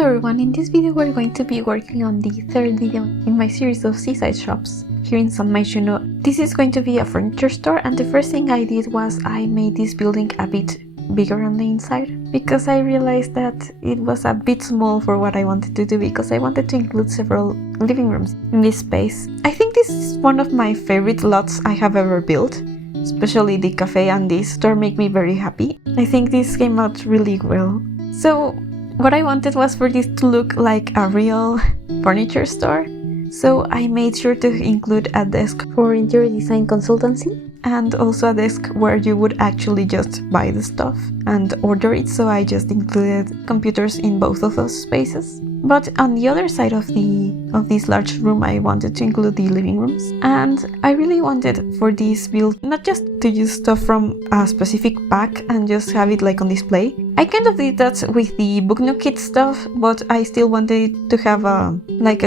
Hello everyone, in this video we're going to be working on the third video in my series of seaside shops here in Myshuno. This is going to be a furniture store, and the first thing I did was I made this building a bit bigger on the inside because I realized that it was a bit small for what I wanted to do, because I wanted to include several living rooms in this space. I think this is one of my favorite lots I have ever built, especially the cafe and this store make me very happy. I think this came out really well. So what I wanted was for this to look like a real furniture store, so I made sure to include a desk for interior design consultancy and also a desk where you would actually just buy the stuff and order it, so I just included computers in both of those spaces. But on the other side of this large room I wanted to include the living rooms, and I really wanted for this build not just to use stuff from a specific pack and just have it like on display. I kind of did that with the book nook kit stuff, but I still wanted to have a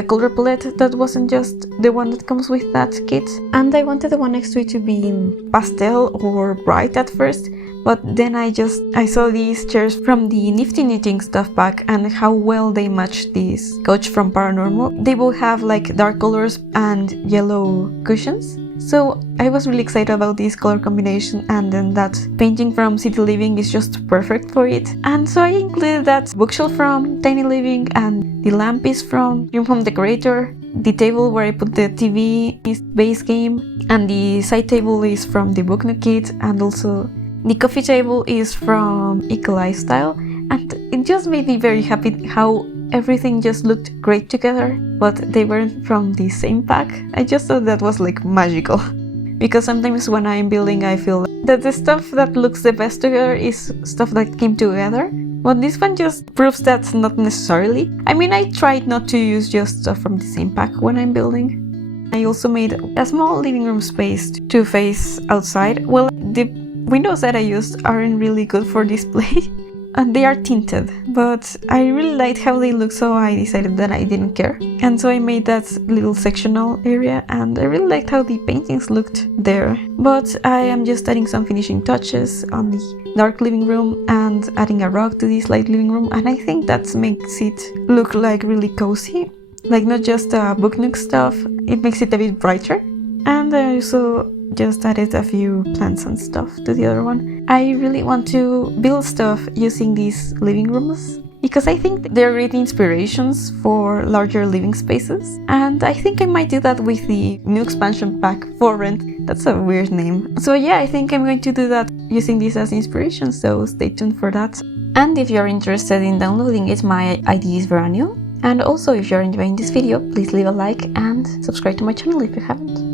color palette that wasn't just the one that comes with that kit, and I wanted the one next to it to be pastel or bright at first. But then I saw these chairs from the Nifty Knitting stuff pack and how well they match this couch from Paranormal. They both have like dark colors and yellow cushions. So I was really excited about this color combination, and then that painting from City Living is just perfect for it. And so I included that bookshelf from Tiny Living, and the lamp is from Dream Home Decorator. The table where I put the TV is base game, and the side table is from the Book Nook kit, and also the coffee table is from Eco Lifestyle. And it just made me very happy how everything just looked great together, but they weren't from the same pack. I just thought that was like magical, because sometimes when I'm building I feel that the stuff that looks the best together is stuff that came together, but this one just proves that not necessarily. I mean, I tried not to use just stuff from the same pack when I'm building. I also made a small living room space to face outside. Well, the windows that I used aren't really good for display and they are tinted, but I really liked how they look, so I decided that I didn't care. And so I made that little sectional area, and I really liked how the paintings looked there. But I am just adding some finishing touches on the dark living room and adding a rug to this light living room, and I think that makes it look like really cozy, like not just book nook stuff. It makes it a bit brighter. And I also just added a few plants and stuff to the other one. I really want to build stuff using these living rooms because I think they're great inspirations for larger living spaces, and I think I might do that with the new expansion pack for rent. That's a weird name. So yeah, I think I'm going to do that using this as inspiration, so stay tuned for that. And if you're interested in downloading it, my ID is Veranjo. And also, if you're enjoying this video, please leave a like and subscribe to my channel if you haven't.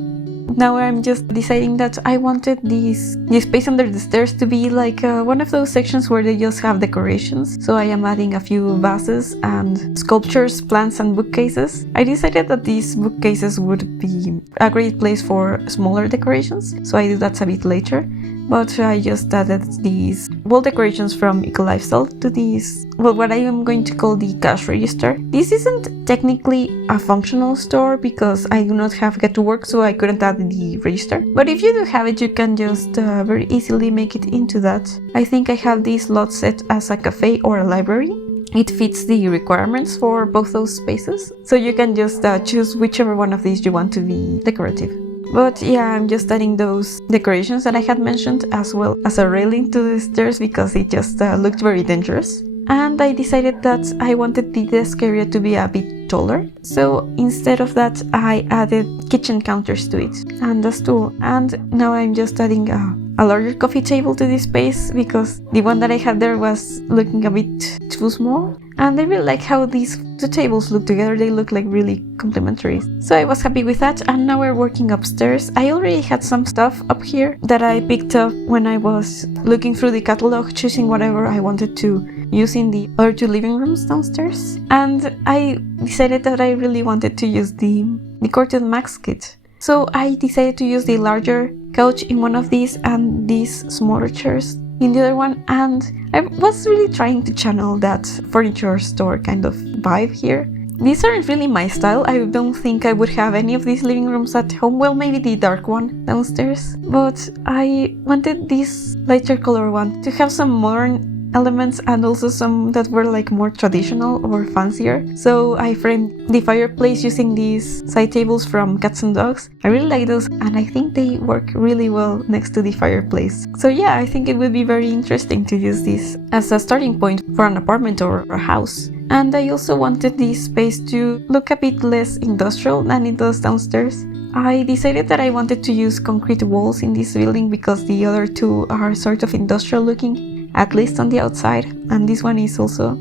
Now I'm just deciding that I wanted this space under the stairs to be like one of those sections where they just have decorations. So I am adding a few vases and sculptures, plants and bookcases. I decided that these bookcases would be a great place for smaller decorations, so I do that a bit later. But I just added these wall decorations from Eco Lifestyle to these, well, what I am going to call the cash register. This isn't technically a functional store because I do not have Get to Work, so I couldn't add the register. But if you do have it, you can just very easily make it into that. I think I have this lot set as a cafe or a library. It fits the requirements for both those spaces, so you can just choose whichever one of these you want to be decorative. But yeah, I'm just adding those decorations that I had mentioned, as well as a railing to the stairs because it just looked very dangerous. And I decided that I wanted the desk area to be a bit taller, so instead of that I added kitchen counters to it and a stool. And now I'm just adding a larger coffee table to this space because the one that I had there was looking a bit too small. And I really like how these two tables look together. They look like really complementary. So I was happy with that, and now we're working upstairs. I already had some stuff up here that I picked up when I was looking through the catalog, choosing whatever I wanted to use in the other two living rooms downstairs. And I decided that I really wanted to use the Corted Max kit. So I decided to use the larger couch in one of these and these smaller chairs in the other one, and I was really trying to channel that furniture store kind of vibe here. These aren't really my style. I don't think I would have any of these living rooms at home. Well, maybe the dark one downstairs, but I wanted this lighter color one to have some modern elements and also some that were like more traditional or fancier. So I framed the fireplace using these side tables from Cats and Dogs. I really like those and I think they work really well next to the fireplace. So yeah, I think it would be very interesting to use this as a starting point for an apartment or a house. And I also wanted this space to look a bit less industrial than it does downstairs. I decided that I wanted to use concrete walls in this building because the other two are sort of industrial looking, at least on the outside, and this one is also.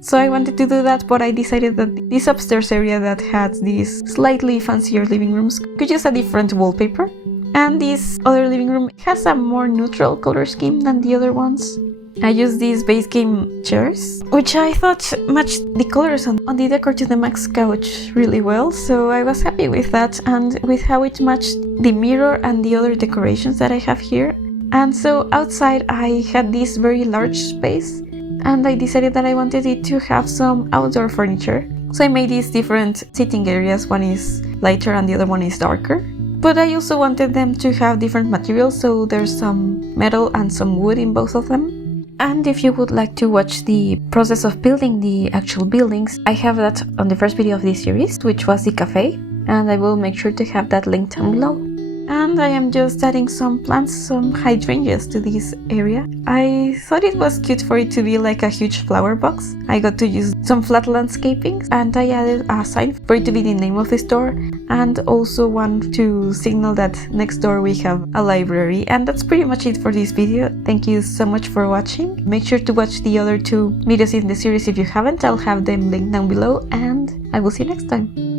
So I wanted to do that, but I decided that this upstairs area that had these slightly fancier living rooms could use a different wallpaper. And this other living room has a more neutral color scheme than the other ones. I used these base game chairs, which I thought matched the colors on the Decor to the Max couch really well, so I was happy with that and with how it matched the mirror and the other decorations that I have here. And so outside I had this very large space, and I decided that I wanted it to have some outdoor furniture. So I made these different sitting areas, one is lighter and the other one is darker. But I also wanted them to have different materials, so there's some metal and some wood in both of them. And if you would like to watch the process of building the actual buildings, I have that on the first video of this series, which was the Café, and I will make sure to have that linked down below. And I am just adding some plants, some hydrangeas to this area. I thought it was cute for it to be like a huge flower box. I got to use some flat landscaping and I added a sign for it to be the name of the store and also one to signal that next door we have a library. And that's pretty much it for this video. Thank you so much for watching. Make sure to watch the other two videos in the series if you haven't. I'll have them linked down below and I will see you next time.